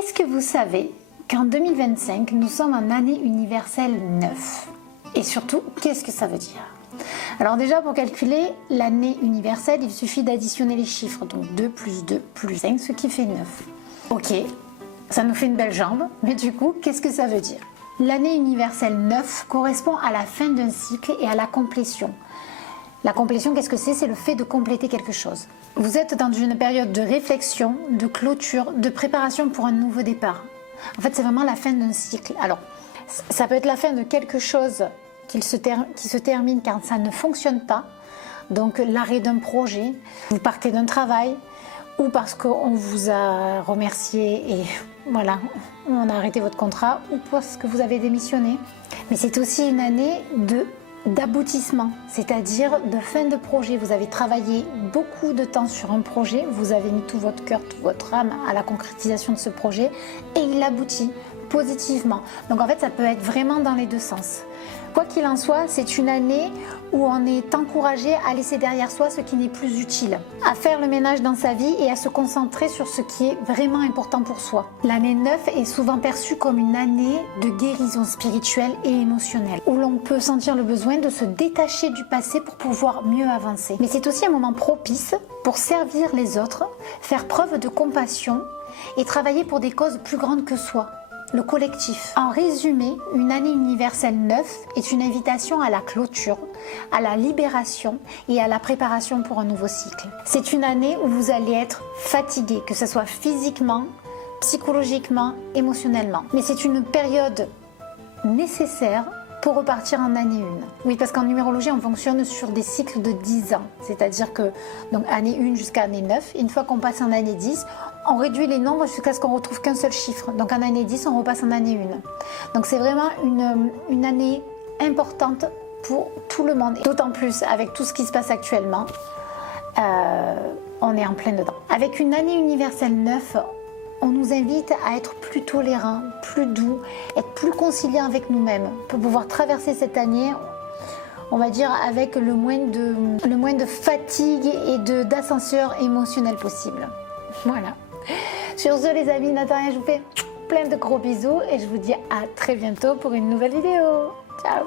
Est-ce que vous savez qu'en 2025, nous sommes en année universelle 9? Et surtout, qu'est-ce que ça veut dire? Alors déjà, pour calculer l'année universelle, il suffit d'additionner les chiffres. Donc 2 plus 2 plus 5, ce qui fait 9. Ok, ça nous fait une belle jambe, mais du coup, qu'est-ce que ça veut dire? L'année universelle 9 correspond à la fin d'un cycle et à la complétion. La complétion, qu'est-ce que c'est? C'est le fait de compléter quelque chose. Vous êtes dans une période de réflexion, de clôture, de préparation pour un nouveau départ. En fait, c'est vraiment la fin d'un cycle. Alors, ça peut être la fin de quelque chose qui se termine car ça ne fonctionne pas. Donc, l'arrêt d'un projet, vous partez d'un travail, ou parce qu'on vous a remercié et voilà, on a arrêté votre contrat, ou parce que vous avez démissionné. Mais c'est aussi une année d'aboutissement, c'est-à-dire de fin de projet. Vous avez travaillé beaucoup de temps sur un projet, vous avez mis tout votre cœur, toute votre âme à la concrétisation de ce projet et il aboutit positivement. Donc en fait, ça peut être vraiment dans les deux sens. Quoi qu'il en soit, c'est une année où on est encouragé à laisser derrière soi ce qui n'est plus utile, à faire le ménage dans sa vie et à se concentrer sur ce qui est vraiment important pour soi. L'année 9 est souvent perçue comme une année de guérison spirituelle et émotionnelle, où l'on peut sentir le besoin de se détacher du passé pour pouvoir mieux avancer. Mais c'est aussi un moment propice pour servir les autres, faire preuve de compassion et travailler pour des causes plus grandes que soi. Le collectif. En résumé, une année universelle 9 est une invitation à la clôture, à la libération et à la préparation pour un nouveau cycle. C'est une année où vous allez être fatigué, que ce soit physiquement, psychologiquement, émotionnellement. Mais c'est une période nécessaire pour repartir en année 1. Oui, parce qu'en numérologie, on fonctionne sur des cycles de 10 ans. C'est-à-dire que, donc année 1 jusqu'à année 9, une fois qu'on passe en année 10, on réduit les nombres jusqu'à ce qu'on retrouve qu'un seul chiffre. Donc en année 10, on repasse en année 1. Donc c'est vraiment une année importante pour tout le monde. D'autant plus avec tout ce qui se passe actuellement, on est en plein dedans. Avec une année universelle 9, on nous invite à être plus tolérants, plus doux, être plus conciliants avec nous-mêmes pour pouvoir traverser cette année, on va dire, avec le moins de fatigue et d'ascenseur émotionnel possible. Voilà. Sur ce, les amis, Nathalie, je vous fais plein de gros bisous et je vous dis à très bientôt pour une nouvelle vidéo. Ciao!